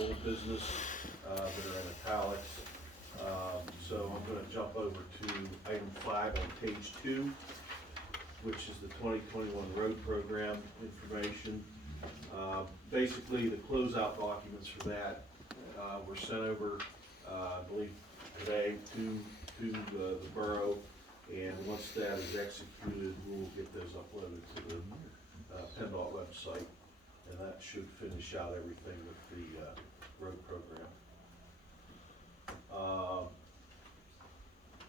old business that are in italics. So I'm going to jump over to item 5 on page 2, which is the 2021 road program information. Basically, the closeout documents for that were sent over, I believe, today to the borough, and once that is executed, we'll get those uploaded to the PennDOT website, and that should finish out everything with the road program.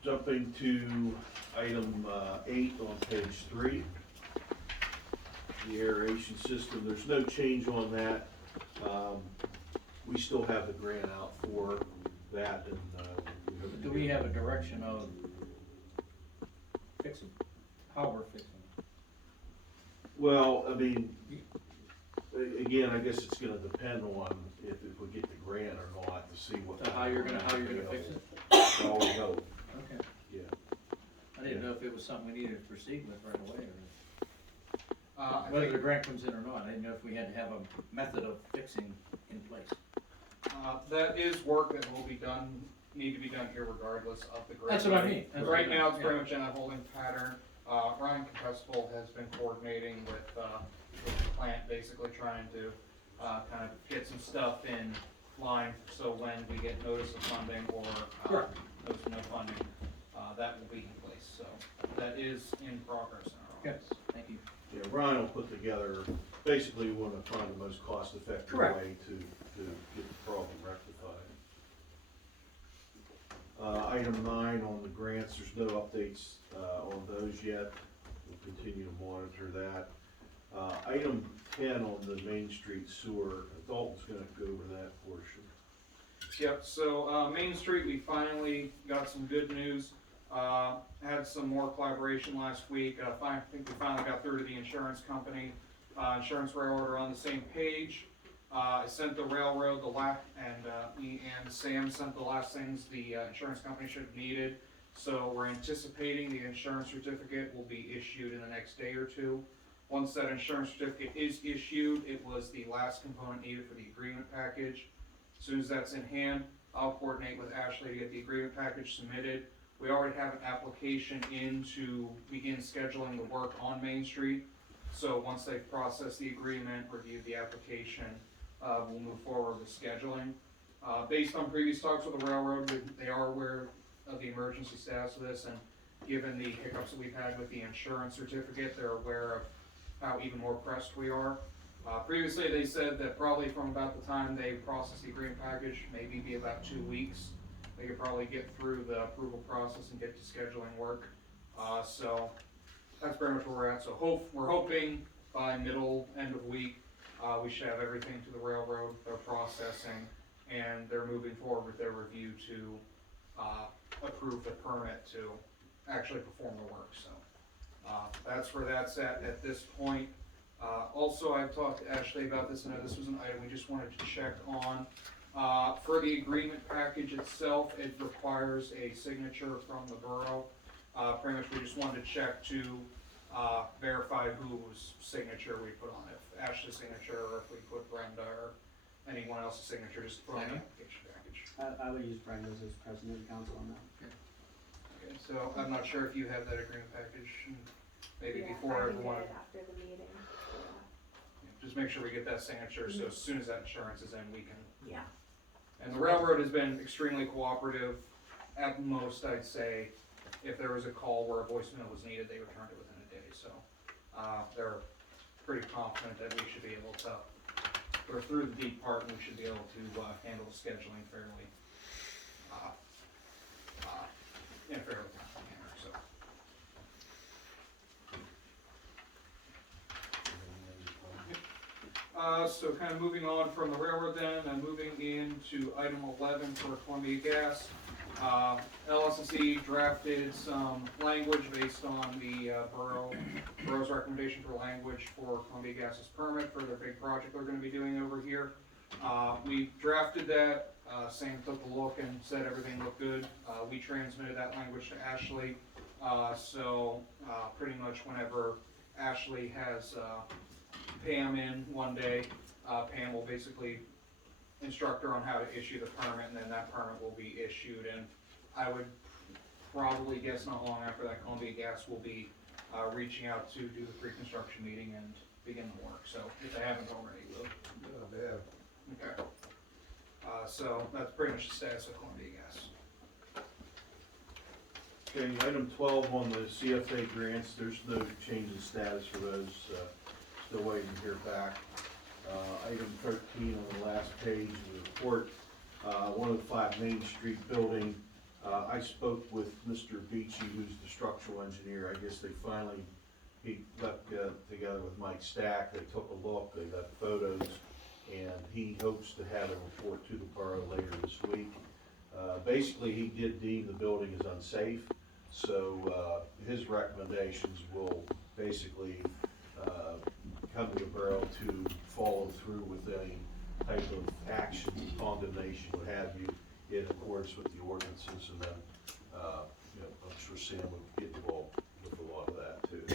Jumping to item 8 on page 3, the aeration system. There's no change on that. We still have the grant out for that, and Do we have a direction of fixing, how we're fixing it? well, I mean, again, I guess it's gonna depend on if we get the grant or not to see what. So how you're gonna fix it? All we hope, Okay. yeah. I didn't know if it was something we needed to proceed with right away, or I whether the think, grant comes in or not. I didn't know if we had to have a method of fixing in place. that is work that will be done, need to be done here regardless of the grant. That's what I mean. That's what I Right mean, now, it's yeah. pretty much in a holding pattern. Ryan Contestable has been coordinating with the plant, basically trying to, kind of get some stuff in line, so when we get notice of funding or, Correct. notice of no funding, that will be in place, so that is in progress in our Okay, office. thank you. Yeah, Ryan will put together, basically, we wanna find the most cost-effective Correct. way to get the problem rectified. Item 9 on the grants, there's no updates, on those yet. We'll continue to monitor that. Item 10 on the Main Street sewer, Dalton's gonna go over that portion. Yep, so, Main Street, we finally got some good news. Had some more collaboration last week. I think we finally got through to the insurance company. Insurance railroad are on the same page. I sent the railroad me and Sam sent the last things the insurance company should have needed. So we're anticipating the insurance certificate will be issued in the next day or two. Once that insurance certificate is issued, it was the last component needed for the agreement package. As soon as that's in hand, I'll coordinate with Ashley to get the agreement package submitted. We already have an application in to begin scheduling the work on Main Street. So once they've processed the agreement, reviewed the application, we'll move forward with scheduling. Based on previous talks with the railroad, they are aware of the emergency status of this, and given the hiccups that we've had with the insurance certificate, they're aware of how even more pressed we are. Previously, they said that probably from about the time they process the agreement package, maybe be about 2 weeks, they could probably get through the approval process and get to scheduling work. So that's pretty much where we're at. So we're hoping by end of week, we should have everything to the railroad, they're processing, and they're moving forward with their review to approve the permit to actually perform the work. So that's where that's at this point. Also, I've talked to Ashley about this, and this was an item we just wanted to check on. For the agreement package itself, it requires a signature from the borough. Pretty much we just wanted to check to verify whose signature we put on it. If Ashley's signature, or if we put Brenda or anyone else's signature, just throw in the application package. I would use Brenda's as president of council on that. Okay, so I'm not sure if you have that agreement package, and maybe Yeah, before I can everyone. get it after the meeting. Just make sure we get that signature, so as soon as that insurance is in, we can. Yeah. And the railroad has been extremely cooperative. At most, I'd say, if there was a call where a voicemail was needed, they returned it within a day, so, they're pretty confident that we should be able to, we're through the deep part, and we should be able to, handle the scheduling fairly, in a fairly timely manner, so. So kind of moving on from the railroad then, and moving into item 11 for Columbia Gas. LS&C drafted some language based on the borough's recommendation for language for Columbia Gas's permit for their big project they're going to be doing over here. We drafted that. Sam took a look and said everything looked good. We transmitted that language to Ashley. So pretty much whenever Ashley has Pam in one day, Pam will basically instructor on how to issue the permit, and then that permit will be issued, and I would probably guess not long after that, Columbia Gas will be, reaching out to do the pre-construction meeting and begin the work, so if they haven't already, will. Okay. So that's pretty much the status of Columbia Gas. Okay, item 12 on the CFA grants, there's no change in status for those, still waiting to hear back. Item 13 on the last page of the report, 105 Main Street building. I spoke with Mr. Beachy, who's the structural engineer. I guess they finally, he got together with Mike Stack, they took a look, they got photos, and he hopes to have a report to the borough later this week. Basically, he did deem the building as unsafe, so his recommendations will basically come to the borough to follow through with any type of action, condemnation, what have you, in accordance with the ordinances, and then, I'm sure Sam would get involved with a lot of that too.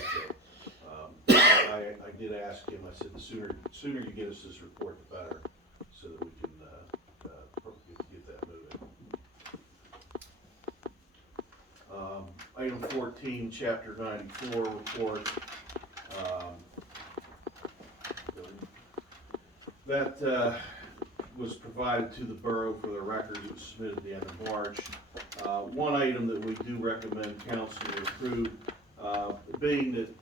So, I did ask him, I said, the sooner you get us this report, the better, so that we can, get that moving. Item 14, chapter 94 report. That was provided to the borough for the records. It was submitted at the end of March. One item that we do recommend council to approve, being that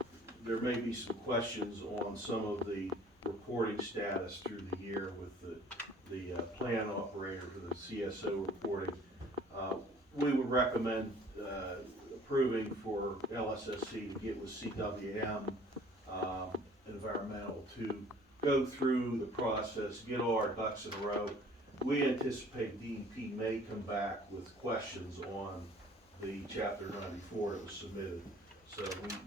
there may be some questions on some of the reporting status through the year with the plan operator for the CSO reporting. We would recommend approving for LSSC to get with CWM Environmental to go through the process, get all our ducks in a row. We anticipate DEP may come back with questions on the chapter 94 that was submitted. So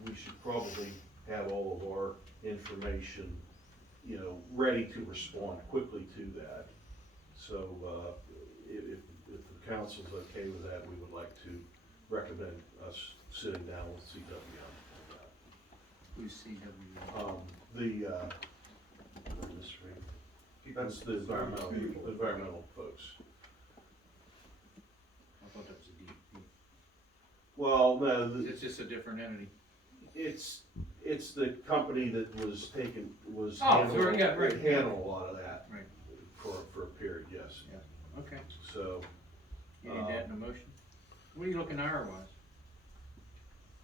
we should probably have all of our information, ready to respond quickly to that. So if the council's okay with that, we would like to recommend us sitting down with CWM on that. Who's CW? That's the environmental folks. I thought that was a DEP. Well, no, It's just a different entity. it's the company that was Oh, handling, yeah, right. handle a lot of that. Right. For a period, yes. Yeah, okay. So, You need that in a motion? What are you looking hour-wise?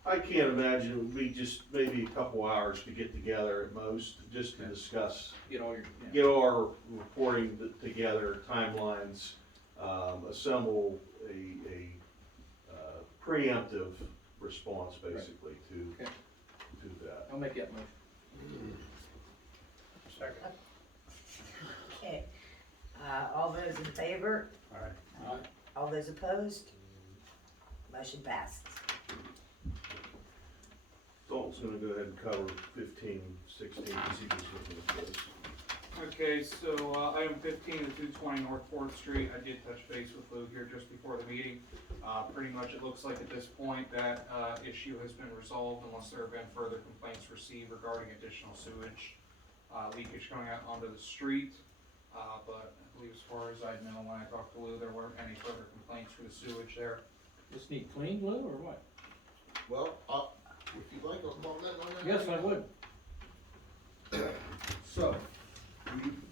I can't imagine, it would be just maybe a couple hours to get together at most, just to Okay. discuss, Get all your, get our reporting together, timelines, assemble a preemptive response basically Okay. to that. I'll make that motion. Second. Okay, all those in favor? Alright. All those opposed? Motion passed. Dalton's gonna go ahead and cover 15, 16, because he was looking at those. Okay, so, item 15 to 220 North 4th Street, I did touch base with Lou here just before the meeting. Pretty much it looks like at this point that, issue has been resolved unless there have been further complaints received regarding additional sewage, leakage coming out onto the street. But I believe as far as I know, when I talked to Lou, there weren't any further complaints for the sewage there. Just need clean, Lou, or what? Well, if you'd like, I'll call that on that. Yes, I would. So,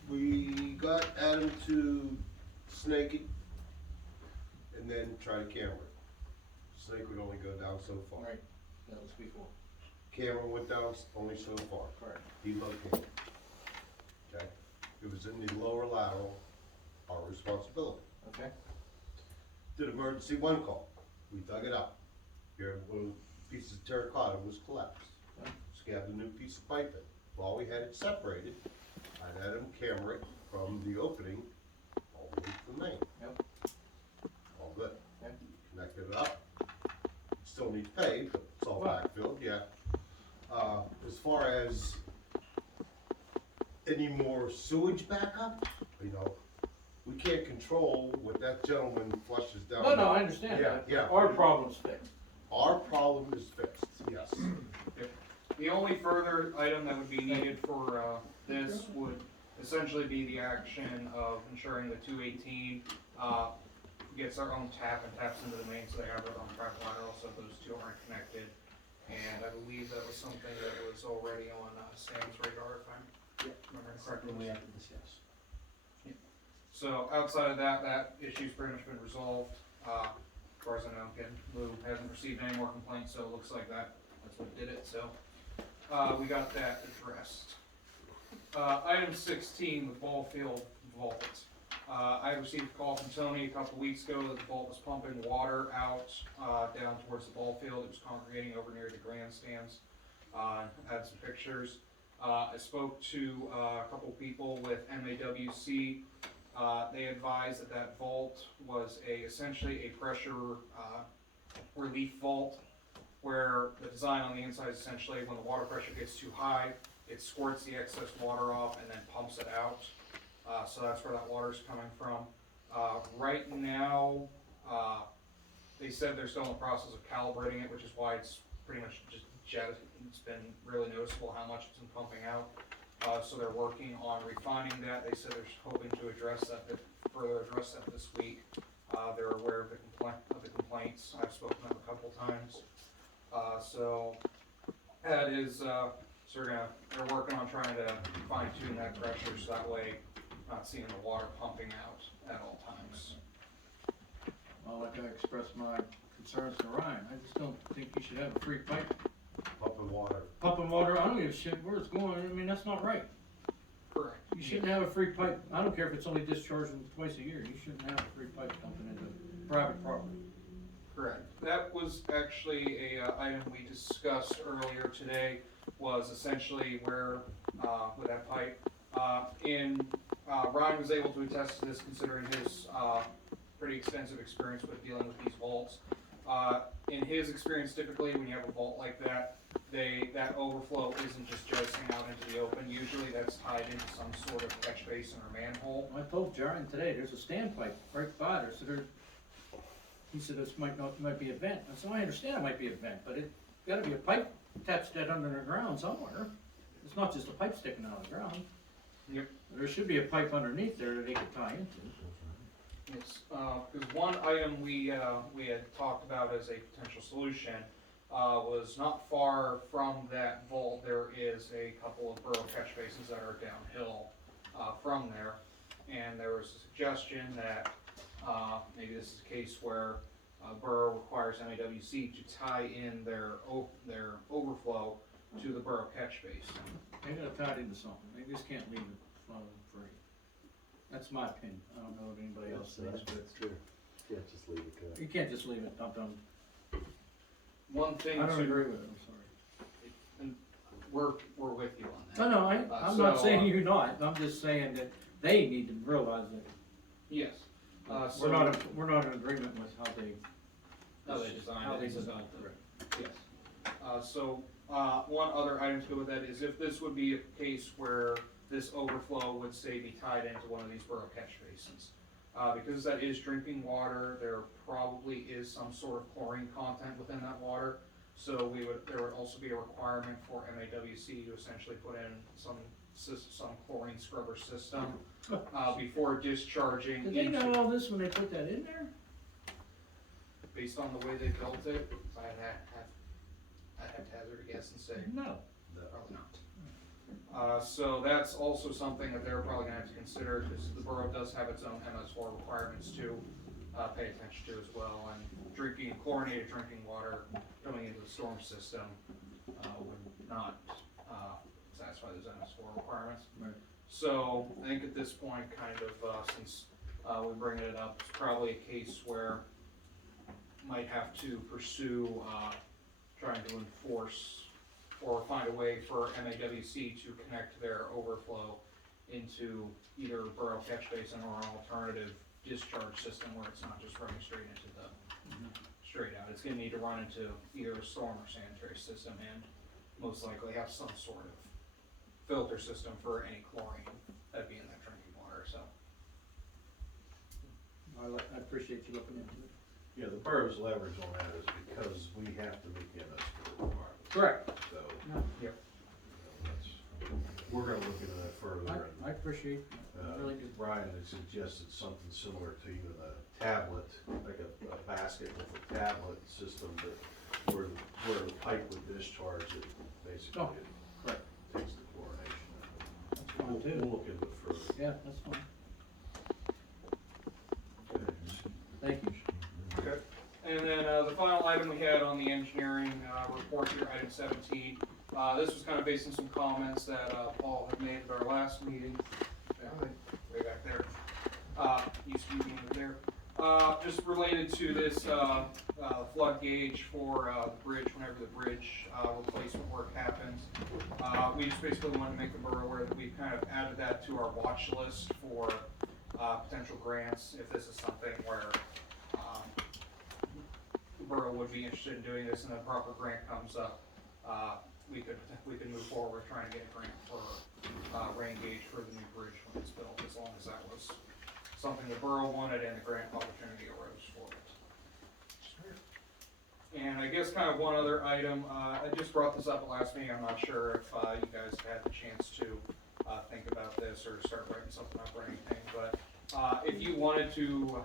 we got Adam to snake it and then try to camera it. Snake would only go down so far. Right, that was before. Camera went down only so far. Correct. He located. Okay? It was in the lower lateral, our responsibility. Okay. Did emergency one call. We dug it up. Here, one piece of terracotta was collapsed. Yeah. Scabbed a new piece of pipe in. While we had it separated, I had him camera it from the opening all the way to the main. Yep. All good. Okay. Connected it up. Still needs paved, but it's all Right. backfilled, yeah. As far as any more sewage backup, we can't control what that gentleman flushes down. No, I understand Yeah, that. yeah. Our problem's fixed. Our problem is fixed, yes. The only further item that would be needed for, this would essentially be the action of ensuring the 218 gets our own tap and taps into the main, so they have their own track lateral, so those two aren't connected. And I believe that was something that was already on Sam's radar, if I'm remembering correctly. Something we have to discuss. So outside of that, that issue's pretty much been resolved. As far as I know, again, Lou hasn't received any more complaints, so it looks like that's what did it, so, we got that addressed. Item 16, the ball field vault. I received a call from Tony a couple weeks ago that the vault was pumping water out, down towards the ball field. It was congregating over near the grandstands. Had some pictures. I spoke to a couple people with MAWC. They advised that that vault was essentially a pressure relief vault, where the design on the inside is essentially when the water pressure gets too high, it squirts the excess water off and then pumps it out. So that's where that water is coming from. Right now, they said they're still in the process of calibrating it, which is why it's pretty much just jetted. It's been really noticeable how much it's been pumping out. So they're working on refining that. They said they're hoping to further address that this week. They're aware of the complaints. I've spoken to them a couple times. So that is, they're working on trying to fine tune that pressure so that way not seeing the water pumping out at all times. Well, like I expressed my concerns to Ryan, I just don't think you should have a free pipe Pumping water. pumping water. I don't give a shit where it's going. I mean, that's not right. Correct. You shouldn't have a free pipe. I don't care if it's only discharging twice a year. You shouldn't have a free pipe pumping into private property. Correct. That was actually a item we discussed earlier today, was essentially where, with that pipe, Ryan was able to attest to this considering his, pretty extensive experience with dealing with these vaults. In his experience, typically, when you have a vault like that, that overflow isn't just jousting out into the open. Usually that's tied into some sort of catch basin or manhole. I told Jaren today, there's a standpipe right by there, so he said this might be a vent. I said, I understand it might be a vent, but it gotta be a pipe attached to that under the ground somewhere. It's not just a pipe sticking out of the ground. Yep. There should be a pipe underneath there that they could tie into. Yes, because one item we had talked about as a potential solution was not far from that vault. There is a couple of Borough catch basins that are downhill from there, and there was a suggestion that maybe this is a case where Borough requires MAWC to tie in their overflow to the Borough catch basin. They gotta tie it into something. They just can't leave it flowing free. That's my opinion. I don't know if anybody else thinks, but That's true. Can't just leave it cut. you can't just leave it dumped on. One thing I don't to, agree with it, I'm sorry. we're with you on that. No, I'm not So, saying you're not. I'm just saying that they need to realize that Yes. we're not in agreement with how they. How they designed how it. they designed it. Yes. One other item to go with that is if this would be a case where this overflow would say be tied into one of these Borough catch basins. Because that is drinking water, there probably is some sort of chlorine content within that water. So there would also be a requirement for MAWC to essentially put in some chlorine scrubber system, before discharging Did they into, know all this when they put that in there? based on the way they built it, I'd have to hazard a guess and say, No. probably not. So that's also something that they're probably gonna have to consider, because the borough does have its own MS4 requirements to pay attention to as well, and chlorinated drinking water coming into the storm system would not satisfy those MS4 requirements. Right. So I think at this point, kind of, since we're bringing it up, it's probably a case where might have to pursue trying to enforce or find a way for MAWC to connect their overflow into either Borough catch basin or an alternative discharge system where it's not just running straight into the, straight out. It's gonna need to run into either a storm or sanitary system and most likely have some sort of filter system for any chlorine that'd be in that drinking water, so. I appreciate you looking into it. Yeah, the borough's leverage on that is because we have to meet the MS4 requirements. Correct. So, No. Yep. that's, we're gonna look into that further. I appreciate, I really do. Brian had suggested something similar to even a tablet, like a basket with a tablet system that where the pipe would discharge it, basically. Oh, It correct. takes the chlorination out of it. That's fine We'll too. look into it further. Yeah, that's fine. Thank you. Okay. And then, the final item we had on the engineering, report here, item 17. This was kind of based on some comments that, Paul had made at our last meeting, way back there. Used to be over there. Just related to this, flood gauge for, the bridge, whenever the bridge, replacement work happens. We just basically wanted to make the borough aware that we kind of added that to our watch list for, potential grants, if this is something where, the borough would be interested in doing this and a proper grant comes up, we could move forward with trying to get a grant for, rain gauge for the new bridge when it's built, as long as that was something the borough wanted and the grant opportunity arose for it. And I guess kind of one other item, I just brought this up at last meeting, I'm not sure if, you guys had the chance to, think about this or start writing something up or anything, but, if you wanted to,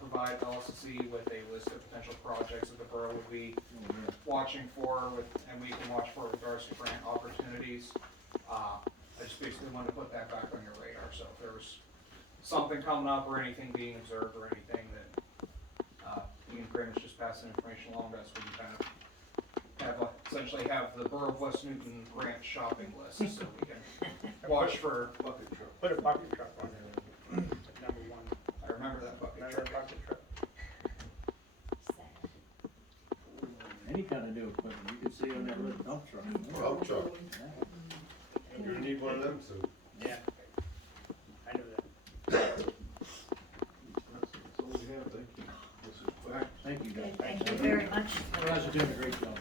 provide LSC with a list of potential projects that the borough would be watching for with, and we can watch for with regards to grant opportunities. I just basically wanted to put that back on your radar, so if there was something coming up or anything being observed or anything that, you can pretty much just pass the information along to us, we can kind of have, essentially have the Borough of West Newton grant shopping list, so we can watch for. Bucket truck. Put a bucket truck on there, number one. I remember that bucket Remember truck. a bucket truck? Any kind of new equipment, you can see on that little dump truck. Dump truck. Yeah. You're gonna need one of them soon. Yeah. I know that. That's all we have, thank you. This is All right, thank you guys. Thank you very much. You guys are doing a great job.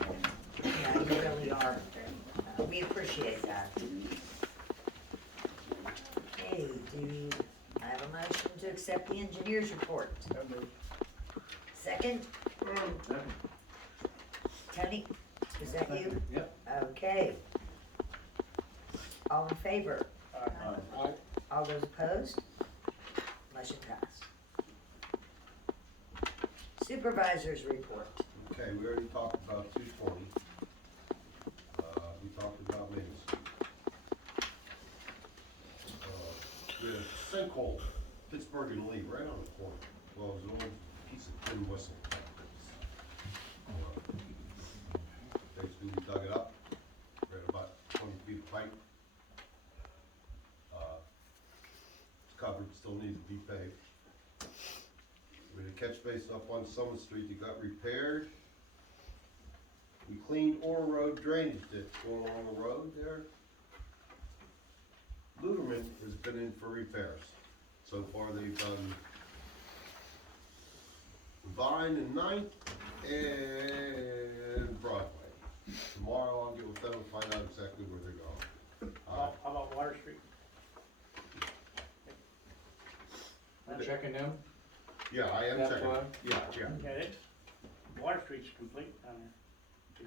Yeah, you really are. We appreciate that. Okay, do I have a motion to accept the engineer's report? So moved. Second, Second. Tony, is that you? Yep. Okay. All in favor? Aye. All those opposed? Motion passed. Supervisors report. Okay, we already talked about 220. We talked about Main Street. We had a sinkhole, Pittsburgh and Lee, right on the corner. Well, it was an old piece of tin whistle. Basically, we dug it up, ran about 20 feet of pipe. It's covered, still needs to be paved. We had a catch basin up on Summer Street that got repaired. We cleaned Orr Road drainage ditch going along the road there. Luderman has been in for repairs. So far, they've done Vine and Ninth and Broadway. Tomorrow I'll get with them and find out exactly where they're going. How about Water Street? Checking them? Yeah, I am That's checking. why? Yeah, yeah. Okay, Water Street's complete down there.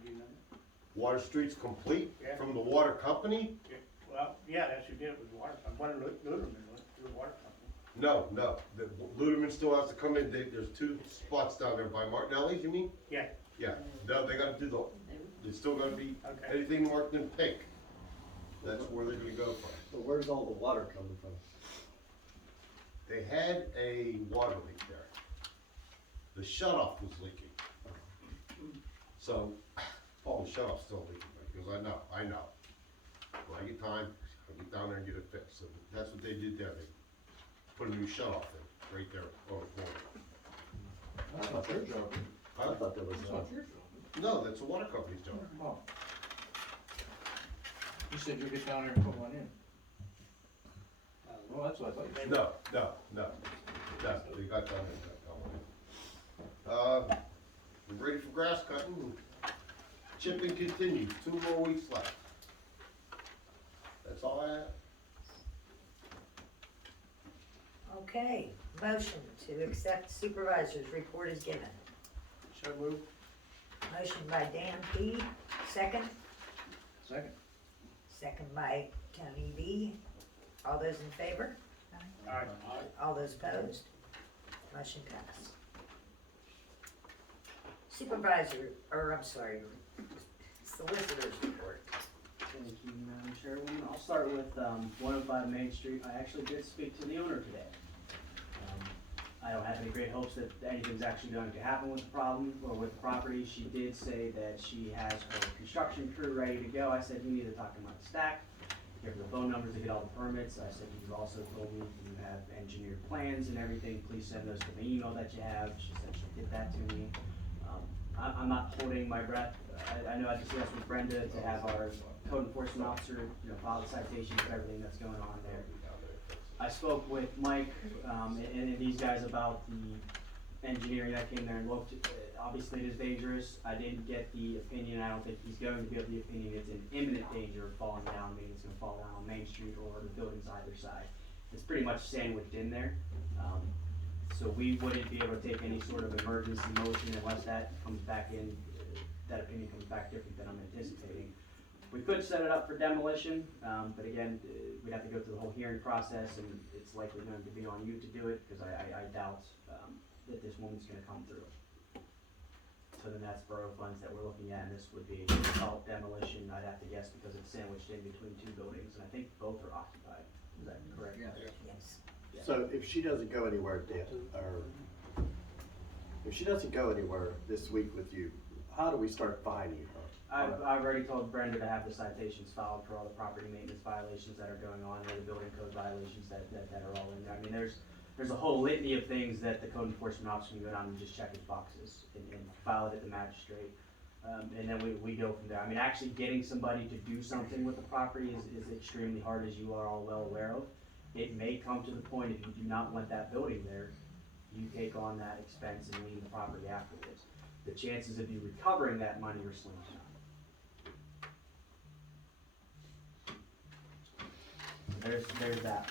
Did you know that? Water Street's complete Yeah. from the water company? Yeah. Well, yeah, that's who did it, was water, one of Luderman went through the water company. No, no. The Luderman still has to come in. There's 2 spots down there by Martinelli's, you mean? Yeah, Yeah. No, they gotta do they still gotta be okay. anything marked in pink. That's where they're gonna go from. So where's all the water coming from? They had a water leak there. The shut-off was leaking. So, Paul, the shut-off's still leaking, because I know. When I get time, I'll get down there and get it fixed. So that's what they did there. They put a new shut-off in, right there on the corner. That's not your job. I thought there was That's not your job. No, that's the water company's job. Oh. You said you'd get down there and put one in. Well, that's what I thought you said. No, they got down there, and got one in. We're ready for grass cutting. Chipping continues, 2 more weeks left. That's all I have. Okay, motion to accept supervisor's report is given. So moved. Motion by Dan P, second. Second. Second by Tony B. All those in favor? Aye. All those opposed? Motion passed. Supervisor, or I'm sorry, solicitor's report. Thank you, Madam Chairwoman. I'll start with 105 Main Street. I actually did speak to the owner today. I don't have any great hopes that anything's actually going to happen with the problem or with the property. She did say that she has her construction crew ready to go. I said, you need to talk to Mike Stack, give her the phone numbers to get all the permits. I said, you've also told me you have engineered plans and everything. Please send those to the email that you have. She said she'll get that to me. I'm not holding my breath. I know I discussed with Brenda to have our code enforcement officer, file the citation for everything that's going on there. I spoke with Mike, and these guys about the engineering that came there and looked. Obviously it is dangerous. I didn't get the opinion. I don't think he's going to be of the opinion it's in imminent danger of falling down, meaning it's gonna fall down on Main Street or the buildings either side. It's pretty much sandwiched in there. So we wouldn't be able to take any sort of emergency motion unless that comes back in, that opinion comes back different than I'm anticipating. We could set it up for demolition, but again, we'd have to go through the whole hearing process, and it's likely going to be on you to do it, because I doubt that this woman's gonna come through. So then that's borough funds that we're looking at, and this would be called demolition, I'd have to guess, because it's sandwiched in between two buildings, and I think both are occupied. Is that correct? Yeah. Yes. So if she doesn't go anywhere, Dan, or if she doesn't go anywhere this week with you, how do we start finding her? I've already told Brenda to have the citations filed for all the property maintenance violations that are going on, or the building code violations that are all in there. I mean, there's a whole litany of things that the code enforcement officer can go down and just check his boxes and file it at the magistrate. And then we go from there. I mean, actually getting somebody to do something with the property is extremely hard, as you are all well aware of. It may come to the point, if you do not want that building there, you take on that expense and leave the property afterwards. The chances of you recovering that money are slim to none. There's that.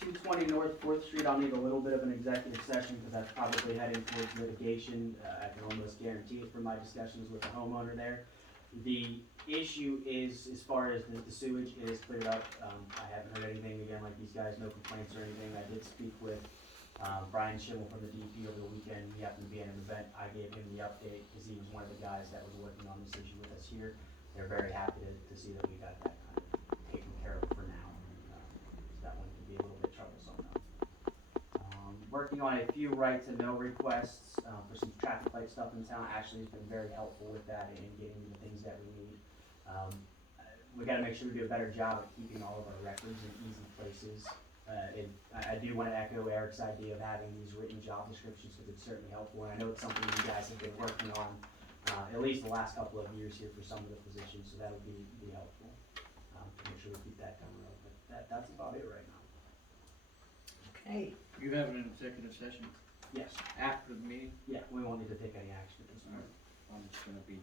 220 North 4th Street, I'll need a little bit of an executive session because that's probably heading towards litigation. I can almost guarantee it from my discussions with the homeowner there. The issue is, as far as the sewage is cleared up, I haven't heard anything, again, like these guys, no complaints or anything. I did speak with Brian Schimmel from the DP over the weekend. He happened to be at an event. I gave him the update because he was one of the guys that was working on this issue with us here. They're very happy to see that we got that kind of taken care of for now. That one could be a little bit troublesome though. Working on a few right-to-know requests for some traffic light stuff in town. Ashley has been very helpful with that and getting the things that we need. We gotta make sure we do a better job of keeping all of our records in easy places. I do wanna echo Eric's idea of having these written job descriptions because it's certainly helpful. And I know it's something you guys have been working on at least the last couple of years here for some of the positions, so that would be helpful. To make sure we keep that coming up, but that's about it right now. Okay, You have an executive session Yes, after the meeting? yeah, we won't need to take any action at this point. I'm just gonna be,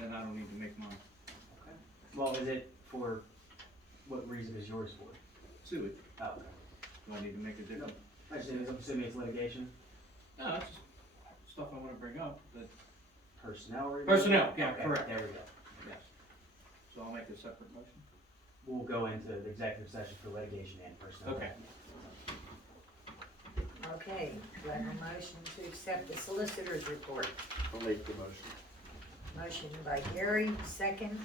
then I don't need to make mine. Okay. Well, is it for, what reason is yours for? Sewage, Oh, okay. do I need to make a difference? Actually, I'm assuming it's litigation, No, it's stuff I wanna bring up, but, personnel review? Personnel, yeah, Okay, correct. there we go. yes. So I'll make a separate motion? We'll go into the executive session for litigation and personnel. Okay. okay, do I have a motion to accept the solicitor's report? I'll make the motion. Motion by Gary, second.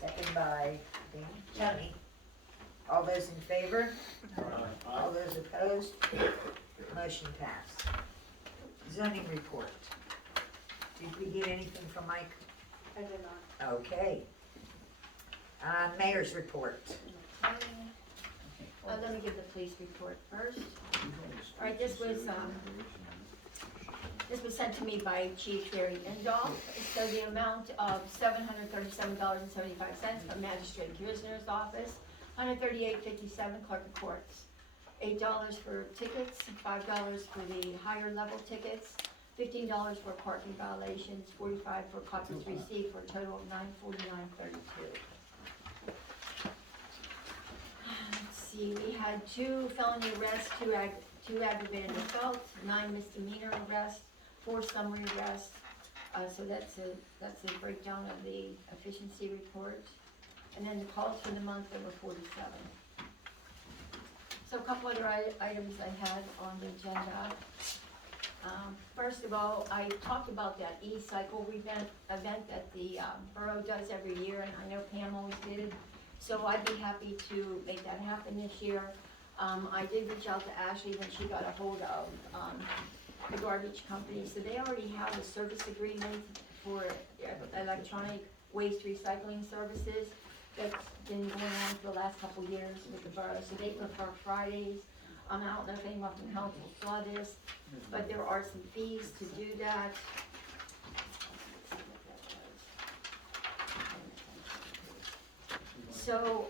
Second by Tony. All those in favor? All those opposed? Motion passed. Zoning report. Did we get anything from Mike? I did not. Okay. Mayor's report. Let me give the police report first. All right, this was sent to me by Chief Gary Indahl. So the amount of $737.75 from Magistrate Commissioner's Office, $138.57 Clerk of Courts, $8 for tickets, $5 for the higher level tickets, $15 for parking violations, $45 for copies received, for a total of $949.32. Let's see, we had 2 felony arrests, 2 aggravated assaults, 9 misdemeanor arrests, 4 summary arrests, So that's a breakdown of the efficiency report. And then the calls for the month, there were 47. So a couple other items I had on the agenda. First of all, I talked about that e-cycle event that the borough does every year, and I know Pam always did. So I'd be happy to make that happen this year. I did reach out to Ashley when she got a hold of the garbage company, so they already have a service agreement for electronic waste recycling services that's been going on for the last couple years with the borough, so they prefer Fridays. I don't know if anyone from council saw this, but there are some fees to do that. So,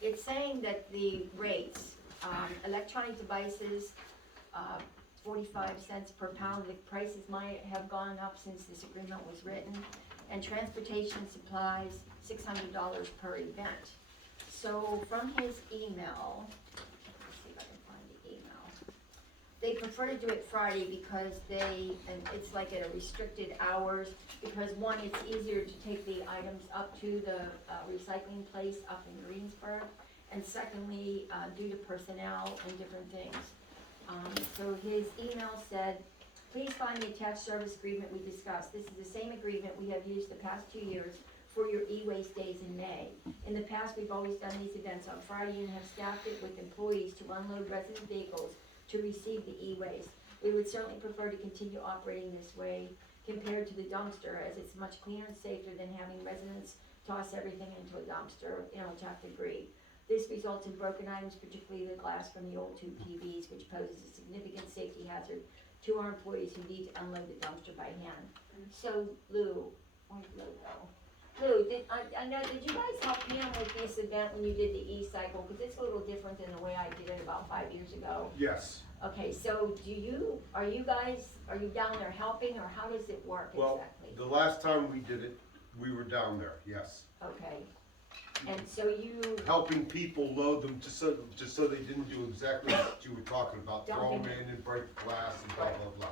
it's saying that the rates, electronic devices, 45 cents per pound, the prices might have gone up since this agreement was written, and transportation supplies, $600 per event. So from his email, let's see if I can find the email. They prefer to do it Friday because and it's like at a restricted hours, because one, it's easier to take the items up to the recycling place up in Greensburg, and secondly, due to personnel and different things. So his email said, please find the attached service agreement we discussed. This is the same agreement we have used the past 2 years for your e-waste days in May. In the past, we've always done these events on Friday and have staffed it with employees to unload resident vehicles to receive the e-waste. We would certainly prefer to continue operating this way compared to the dumpster, as it's much cleaner and safer than having residents toss everything into a dumpster, which I have to agree. This results in broken items, particularly the glass from the old tube TVs, which poses a significant safety hazard to our employees who need to unload the dumpster by hand. So Lou, where'd Lou go? Lou, did you guys help Pam with this event when you did the e-cycle? Because it's a little different than the way I did it about 5 years ago. Yes. Okay, so are you down there helping, or how does it work Well, exactly? the last time we did it, we were down there, yes. Okay, and so you, Helping people load them just so they didn't do exactly what you were talking about, throw them in and break glass and blah, blah,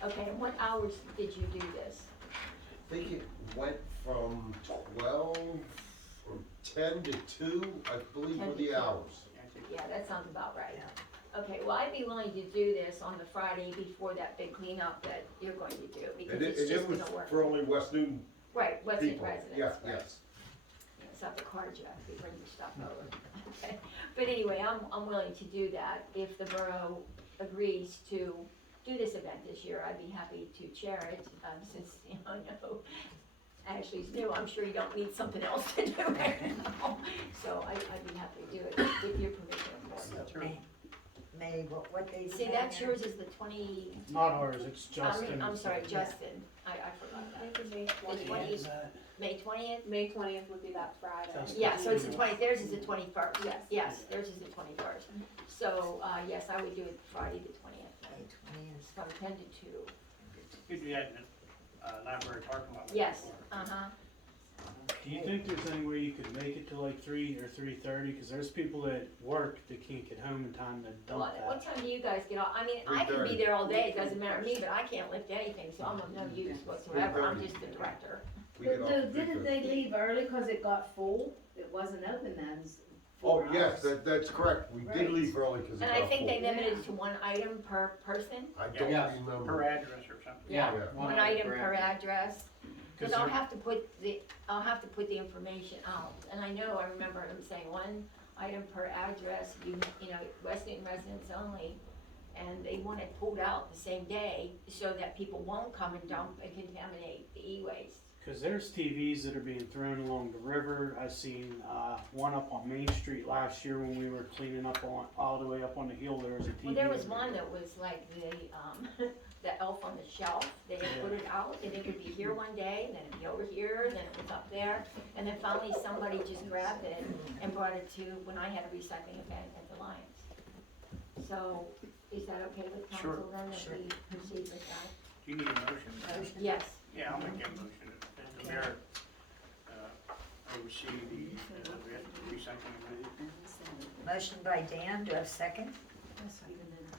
blah. okay, and what hours did you do this? I think it went from 12 or 10 to 2, I believe 10 were to the 2. hours. Yeah, that sounds about right. Okay, well, I'd be willing to do this on the Friday before that big cleanup that you're going to do, because And it's it just was gonna work. for only West Newton Right, Weston people. residents. Yeah, right. yes. It's not the card you have to bring your stuff over. Okay, but anyway, I'm willing to do that. If the borough agrees to do this event this year, I'd be happy to chair it, since, I know Ashley's new, I'm sure you don't need something else to do right now. So I'd be happy to do it with your permission, of course. So May, what days? See, that's yours is the 20, Not ours, it's Justin. I'm sorry, Justin, I forgot that. The 20th, May 20th? May 20th would be that Friday. Yeah, so it's the 20th, theirs is the 21st. Yes. Yes, theirs is the 21st. So, yes, I would do it Friday the 20th, May 20th. from 10 to 2. You do that in the library parking lot. Yes, uh-huh. Do you think there's any way you could make it to like 3 or 3:30? Because there's people that work that can't get home in time to dump What that. time do you guys get off? I mean, I can be 3:30. there all day, it doesn't matter to me, but I can't lift anything, so I'm of no use whatsoever. I'm 3:30. just the director. We get off at Didn't 3:30. they leave early because it got full? It wasn't open then. Oh, yes, that's correct. We did Right. leave early because it And got I think they full. limited it to one item per person, I don't Yes. Per remember. address or something. Yeah. Yeah. one item per address. Cause I'll they're- have to put the information out, and I know, I remember them saying one item per address, you know, West Newton residents only. And they want it pulled out the same day, so that people won't come and dump and contaminate the e-waste. Because there's TVs that are being thrown along the river. I seen one up on Main Street last year when we were cleaning up all the way up on the hill. There was a TV. Well, there was over one there. that was like the elf on the shelf, they had put it out, and it would be here one day, and then it'd be over here, and then it was up there, and then finally somebody just grabbed it and brought it to, when I had a recycling event at the Lions. So, is that okay with Sure. council then, Sure. that we proceed with that? Do you need a motion? Motion? Yes, Yeah, I'll make that motion. That the mayor oversee the recycling event. Motion by Dan, do I have a second?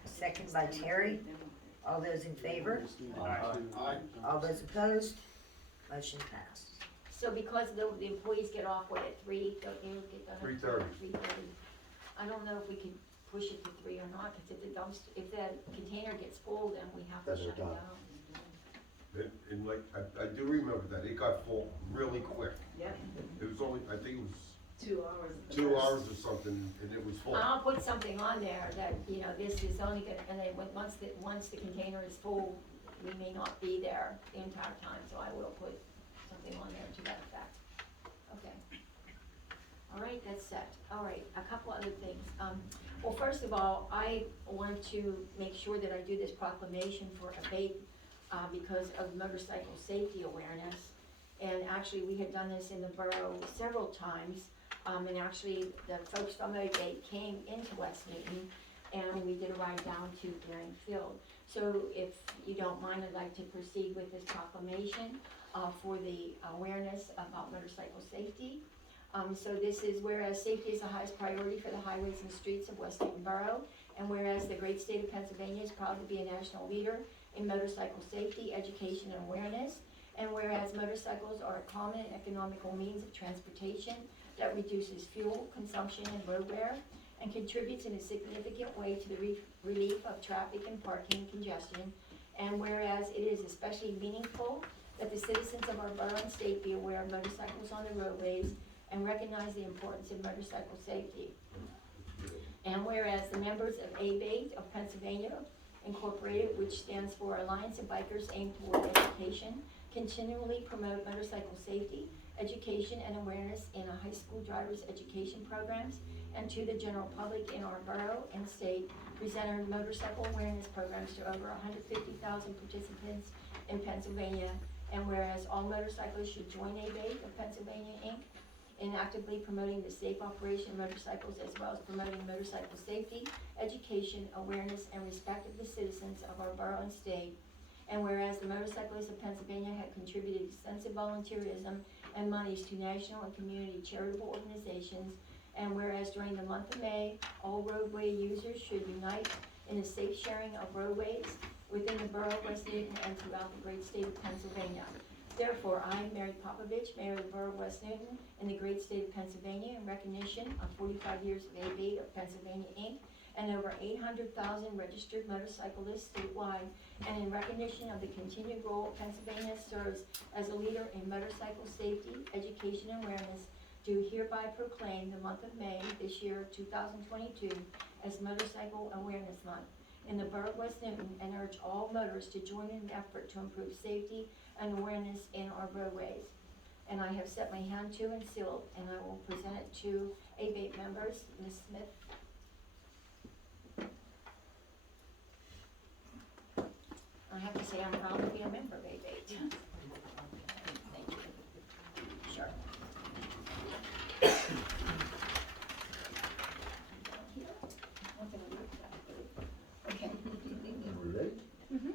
Second by Terry. All those in favor? All those opposed? Motion passed. So because the employees get off, what, at 3, don't you get done? 3:30. 3:30. I don't know if we can push it to 3 or not, because if the dumpster, if the container gets full, then we have to Then they're shut it done. down. And like, I do remember that, it got full really quick. Yep, It was only, I think it was 2 hours. at the 2 most. hours or something, and it was full. I'll put something on there that, you know, this is only gonna, and then once the container is full, we may not be there the entire time, so I will put something on there to that effect. Okay. All right, that's set. All right, a couple other things. Well, first of all, I want to make sure that I do this proclamation for ABATE, because of motorcycle safety awareness. And actually, we had done this in the borough several times. And actually, the folks from ABATE came into West Newton, and we did a ride down to Gearing Field. So if you don't mind, I'd like to proceed with this proclamation for the awareness about motorcycle safety. So this is whereas safety is the highest priority for the highways and streets of West Newton Borough, and whereas the great state of Pennsylvania is proud to be a national leader in motorcycle safety, education, and awareness, and whereas motorcycles are a common and economical means of transportation that reduces fuel consumption and road wear, and contributes in a significant way to the relief of traffic and parking congestion, and whereas it is especially meaningful that the citizens of our borough and state be aware of motorcycles on the roadways and recognize the importance of motorcycle safety. And whereas the members of ABATE of Pennsylvania Incorporated, which stands for Alliance of Bikers Aimed Toward Education, continually promote motorcycle safety, education, and awareness in a high school driver's education programs, and to the general public in our borough and state, present our motorcycle awareness programs to over 150,000 participants in Pennsylvania. And whereas all motorcyclists should join ABATE of Pennsylvania Inc. in actively promoting the safe operation of motorcycles, as well as promoting motorcycle safety, education, awareness, and respect of the citizens of our borough and state. And whereas the motorcyclists of Pennsylvania have contributed extensive volunteerism and monies to national and community charitable organizations, and whereas during the month of May, all roadway users should unite in the safe sharing of roadways within the borough of West Newton and throughout the great state of Pennsylvania. Therefore, I, Mary Popovich, Mayor of the Borough of West Newton, in the great state of Pennsylvania, in recognition of 45 years of ABATE of Pennsylvania Inc., and over 800,000 registered motorcyclists statewide, and in recognition of the continued role Pennsylvania serves as a leader in motorcycle safety, education, and awareness, do hereby proclaim the month of May this year, 2022, as Motorcycle Awareness Month in the Borough of West Newton, and urge all motorists to join in an effort to improve safety and awareness in our roadways. And I have set my hand to and sealed, and I will present it to ABATE members. Ms. Smith? I have to say I'm proud to be a member of ABATE. Thank you. Sure. Okay. Mhm.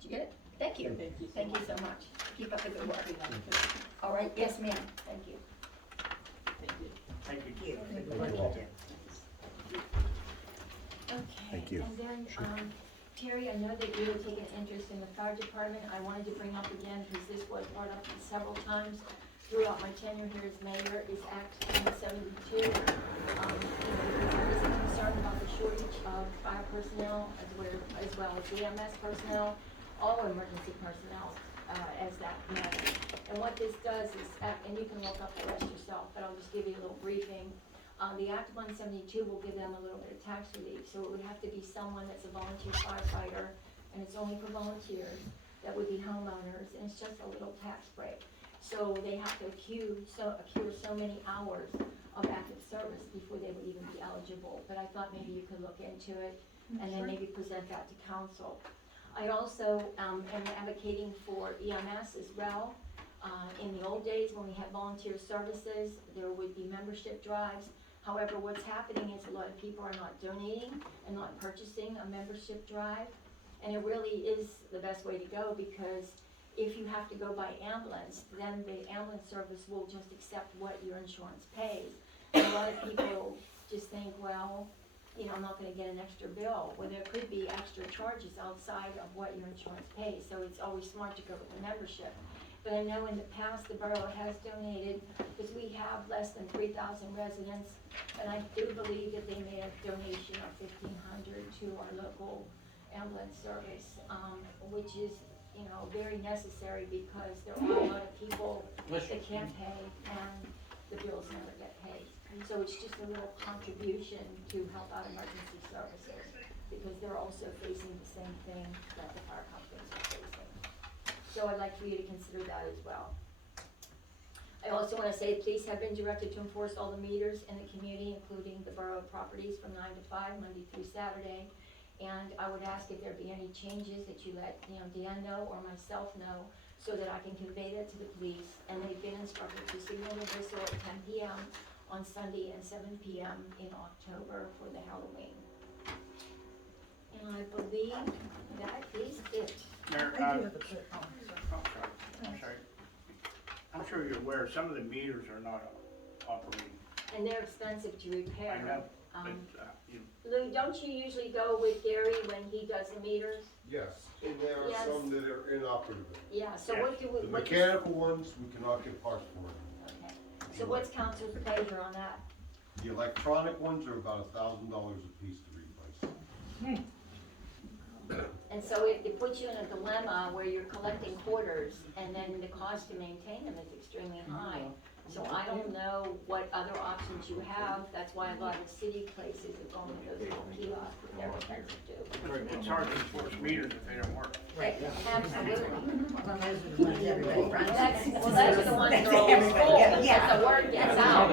Did you get it? Thank you. Thank you so much. Keep up the good work. All right, yes, ma'am. Thank you. Thank you. Thank you. Okay. And then, Terry, I know that you have taken interest in the fire department. I wanted to bring up again, because this was brought up several times throughout my tenure here as mayor, is Act 172. There is a concern about the shortage of fire personnel as well as EMS personnel, all emergency personnel, as that matters. And what this does is, and you can look up the rest yourself, but I'll just give you a little briefing. The Act 172 will give them a little bit of tax relief, so it would have to be someone that's a volunteer firefighter, and it's only for volunteers, that would be homeowners, and it's just a little tax break. So they have to accrue so many hours of active service before they would even be eligible. But I thought maybe you could look into it, and then maybe present that to council. I also am advocating for EMS as well. In the old days, when we had volunteer services, there would be membership drives. However, what's happening is a lot of people are not donating and not purchasing a membership drive. And it really is the best way to go, because if you have to go by ambulance, then the ambulance service will just accept what your insurance pays. And a lot of people just think, well, you know, I'm not gonna get an extra bill. Well, there could be extra charges outside of what your insurance pays, so it's always smart to go with the membership. But I know in the past, the borough has donated, because we have less than 3,000 residents, and I do believe that they made a donation of 1,500 to our local ambulance service, which is, you know, very necessary because there are a lot of people that can't pay and the bills never get paid. So it's just a little contribution to help out emergency services, because they're also facing the same thing that the fire companies are facing. So I'd like for you to consider that as well. I also want to say the police have been directed to enforce all the meters in the community, including the borough properties, from 9 to 5, Monday through Saturday. And I would ask if there be any changes that you let, you know, Dan know or myself know, so that I can convey that to the police. And they've been instructed to signal the whistle at 10 p.m. on Sunday and 7 p.m. in October for the Halloween. And I believe that is it. Mayor, I do have a quick, oh, sorry. I'm sorry. I'm sure you're aware, some of the meters are not operating. And they're expensive to repair. I know, but, Lou, don't you usually go with Gary when he does the meters? Yes, and there are Yes. some that are inoperable. Yeah, so Yes. what do we, The what's, mechanical ones, we cannot get parts for. okay. So what's council's pleasure on that? The electronic ones are about $1,000 a piece to replace. And so it puts you in a dilemma where you're collecting quarters and then the cost to maintain them is extremely high. So I don't know what other options you have. That's why a lot of city places are going with those little kiosks, but they're expensive too. it's hard to enforce meters if they don't work. Right. Absolutely. Well, those are the ones everybody runs. Well, those are the ones that are always Everybody full, gets- because the word gets out.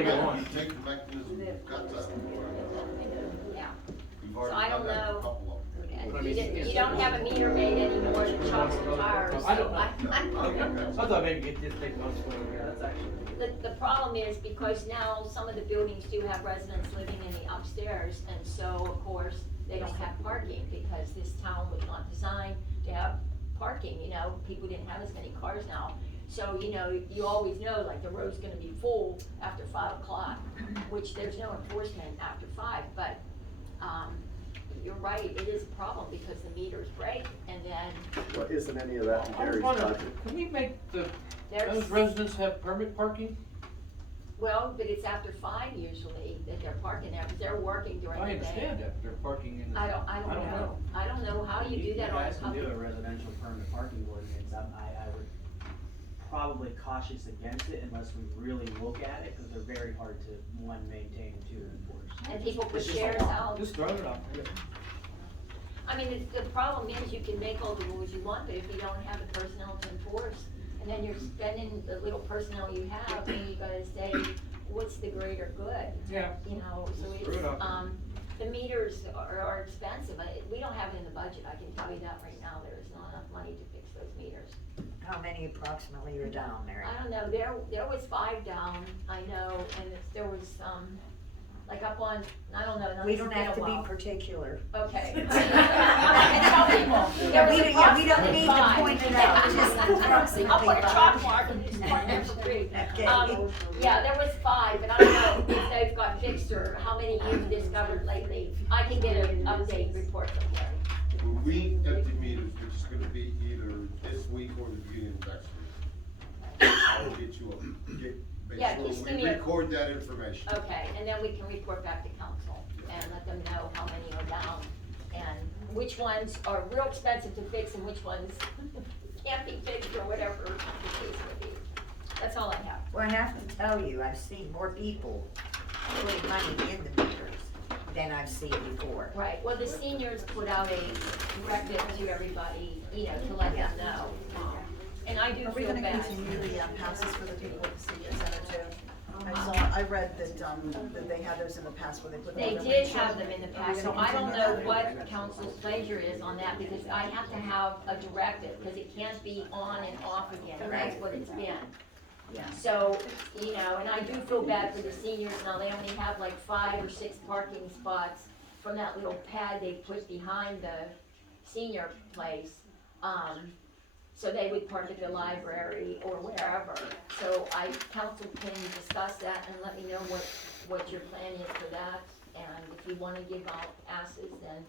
Take the mechanism, cut that one. Yeah. We've So already I done don't that know. a couple of them. You don't have a meter made anymore that shocks the tires, so I don't I don't know. I thought maybe get this thing on its way here. That's actually. The problem is because now some of the buildings do have residents living in the upstairs, and so of course, they don't have parking because this town was not designed to have parking, you know, people didn't have as many cars now. So, you know, you always know, like, the road's gonna be full after 5 o'clock, which there's no enforcement after 5, but, you're right, it is a problem because the meters break, and then Well, isn't any of that in I was Gary's wondering, budget? can we make those there's, residents have permit parking? well, but it's after 5 usually that they're parking there, because they're working during the I day. understand that, they're parking in the. I don't know. I don't know how you do that on a guys can do a public. residential permanent parking ordinance, I would probably cautious against it unless we really look at it, because they're very hard to, one, maintain, and two, enforce. And people put It's just a chairs lot. out. Just throw it out there. I mean, the problem is you can make all the rules you want, but if you don't have the personnel to enforce, and then you're spending the little personnel you have, and you gotta say, what's the greater good? Yeah. You know, so Just throw it out there. the meters are expensive. We don't have it in the budget, I can tell you that right now. There is not enough money to fix those meters. How many approximately are down there? I don't know, there was 5 down, I know, and there was, like up on, I don't know. We don't it's been have a to be while. particular. Okay. I can tell people, there was We don't approximately need to 5. point it out, just approximately I'll put a 5. chalk mark and just mark them for free. Okay. Yeah, there was 5, but I don't know if they've got fixed or how many you've discovered lately. I can get an update report from Gary. When we empty meters, which is gonna be either this week or the beginning of next week, I'll get you Yeah, make just sure give we me a- record that information. Okay, and then we can report back to council and let them know how many are down and which ones are real expensive to fix and which ones can't be fixed or whatever the case may be. That's all I have. Well, I have to tell you, I've seen more people putting money in the meters than I've seen before. Right, well, the seniors put out a directive to everybody, you know, to let them know. And I do Are we feel gonna bad. continue the passes for the people at the senior center too? I read that they had those in the past where they put them on They their did windshield. have them in the Are we past, so gonna I don't continue know that? what council's pleasure is on that, because I have to have a directive, because it can't be on and off again, and that's what it's been. Yeah. So, you know, and I do feel bad for the seniors now, they only have like 5 or 6 parking spots from that little pad they put behind the senior place. So they would park at the library or wherever. So council can discuss that and let me know what what your plan is for that, and if you wanna give out passes, then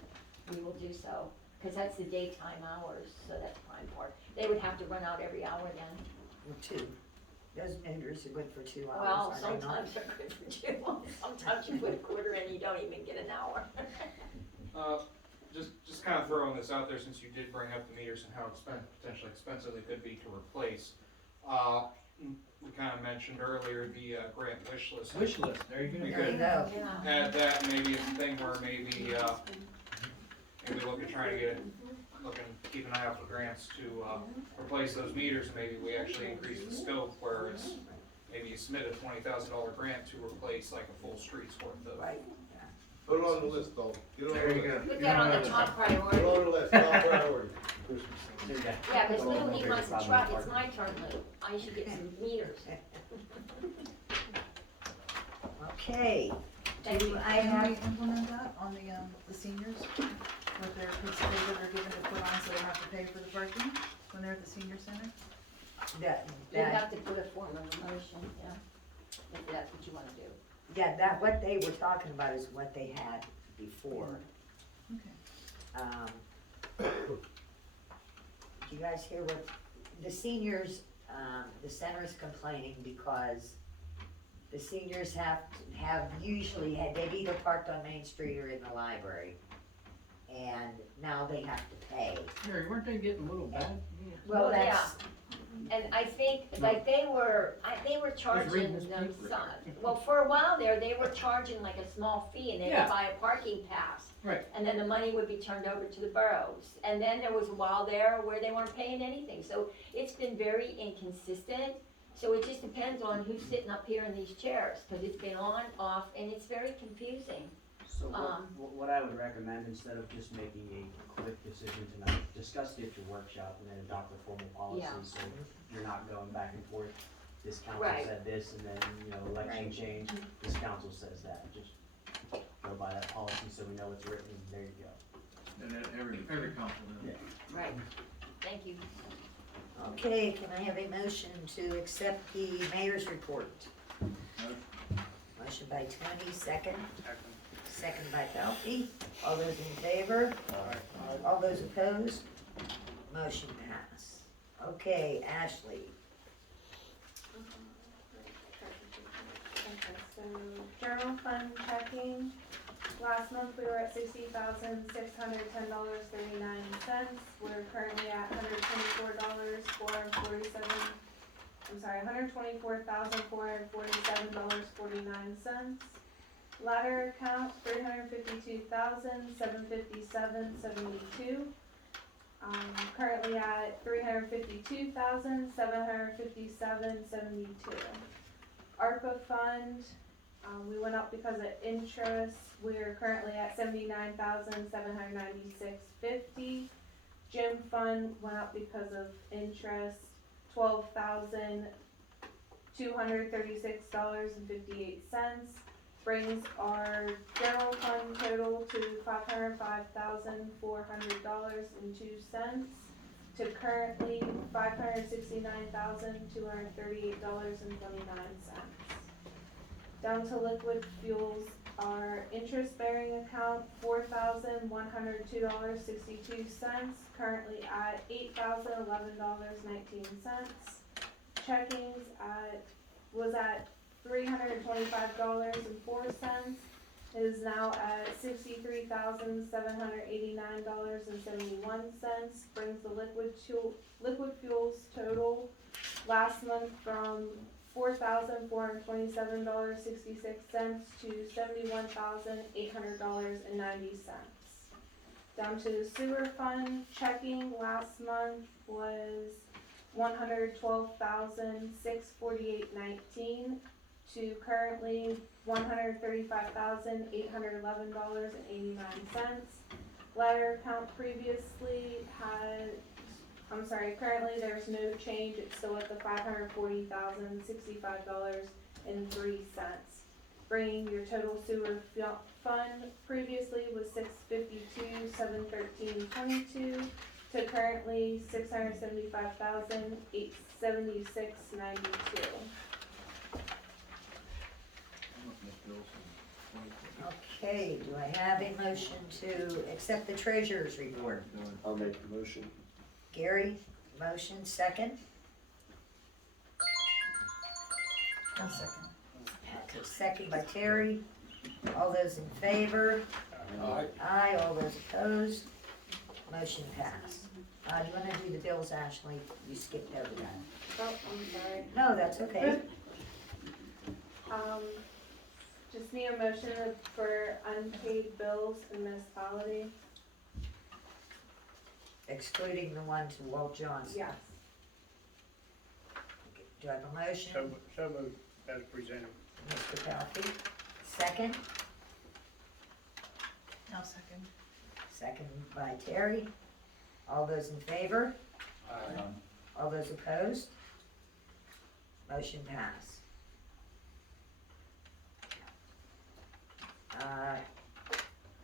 we will do so. Cause that's the daytime hours, so that's prime part. They would have to run out every hour then. Or two. Those vendors are good for 2 hours, Well, are they not? sometimes they're good for 2, sometimes you put a quarter in, you don't even get an hour. Just kind of throwing this out there, since you did bring up the meters and how potentially expensive they could be to replace. We kind of mentioned earlier the grant wish list. Wish list, there you go. We There you could go. Yeah. add that, maybe it's a thing where maybe look at trying to get, keep an eye out for grants to replace those meters. Maybe we actually increase the scope where it's, maybe you submit a $20,000 grant to replace like a full street's worth of. Right. Put it on the list, though. Get it on There the you list. go. Put that on the top Put it priority. on the list, top priority. Yeah, cause Lou, he wants a truck, it's my turn, Lou, I should get some meters. Okay, Thank do you. I Can have, we implement that on the seniors? With their piece of paper they're given to put on so they have to pay for the parking when they're at the senior center? You have to put a form of a motion, yeah, if that's what you wanna do. yeah, that, what they were talking about is what they had before. Okay. Do you guys hear what, the seniors, the center's complaining because the seniors have usually they've either parked on Main Street or in the library. And now they have to pay. Mary, weren't they getting a little bad? Well, yeah. that's, And I think, like, they were charging reading this them paper. some, well, for a while there, they were charging like a small fee and they Yeah. would buy a parking pass. Right. And then the money would be turned over to the boroughs. And then there was a while there where they weren't paying anything, so it's been very inconsistent. So it just depends on who's sitting up here in these chairs, cause it's been on, off, and it's very confusing. So what I would recommend, instead of just making a quick decision tonight, discuss it at your workshop and then adopt a formal policy, Yeah. so you're not going back and forth. This council Right. said this, and then, election Right. change, this council says that, just go by that policy so we know it's written, and there you go. And every council does. Yeah. Right, thank you. okay, can I have a motion to accept the mayor's report? Motion by Tony, second. Second by Pelkey. All those in favor? All those opposed? Motion passed. Okay, Ashley. Okay, so general fund checking, last month we were at $60,610.39. We're currently at $124,447.49. Ladder account, $352,757.72. Currently at $352,757.72. ARPA fund, we went up because of interest. We're currently at $79,796.50. Gym fund went up because of interest, $12,236.58. Brings our general fund total to $505,400.02 to currently $569,238.29. Down to liquid fuels, our interest-bearing account, $4,102.62, currently at $8,011.19. Checkings was at $325.04, is now at $63,789.71, brings the liquid fuels total last month from $4,427.66 to $71,800.90. Down to the sewer fund, checking last month was $112,648.19 to currently $135,811.89. Ladder account previously currently there's no change, it's still at the $540,065.03. Bringing your total sewer fund previously was $652,713.22 to currently $675,876.92. Okay, do I have a motion to accept the treasurer's report? I'll make the motion. Gary, motion, second? I'll second. Okay, second by Terry. All those in favor? Aye, all those opposed? Motion passed. You wanna do the bills, Ashley? You skipped over that. Oh, I'm sorry. No, that's okay. Just need a motion for unpaid bills in municipality. Excluding the one to Walt Johnson. Yes. Do I have a motion? So moved, as presented. Mr. Pelkey, second? I'll second. Second by Terry. All those in favor? All those opposed? Motion passed.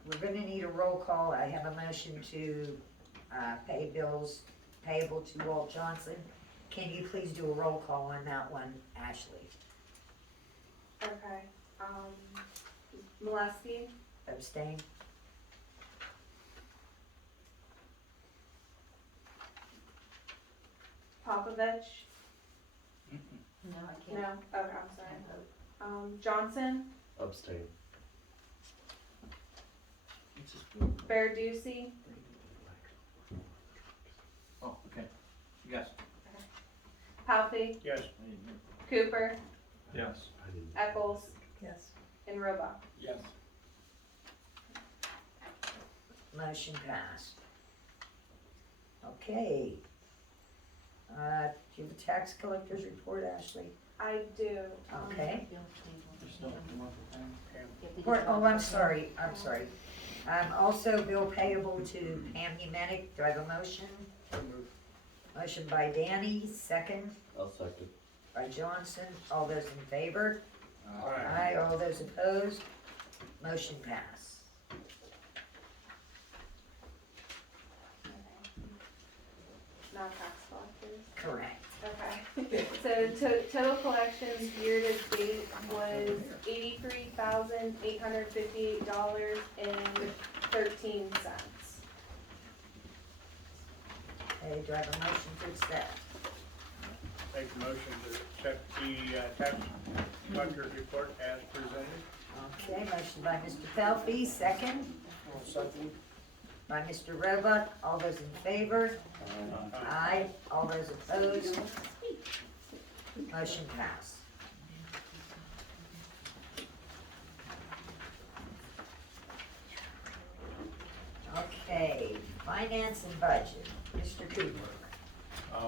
We're gonna need a roll call. I have a motion to, pay bills payable to Walt Johnson. Can you please do a roll call on that one, Ashley? Okay, Molesky, Abstain? Popovich, No, I no, can't. okay, I'm sorry. Johnson, Abstain. Verducci, Oh, okay. Yes. Palfy, Yes. Cooper, Yes. Eccles, Yes. and Roebuck. Yes. Motion passed. Okay. Do you have a tax collector's report, Ashley? I do. Okay. Pam. Oh, I'm sorry. Also bill payable to Pam Umenick. Do I have a motion? So moved. Motion by Danny, second I'll second. by Johnson. All those in favor? Aye. Aye. All those opposed? Motion passed. Now tax collectors. Correct. Okay. So total collections year to date was $83,858.13. Okay, do I have a motion to accept? Make a motion to accept the tax collector's report as presented. Okay, motion by Mr. Pelfey, second Second. by Mr. Roebuck. All those in favor? Aye. All those opposed? Motion passed. Okay, finance and budget, Mr. Cooper.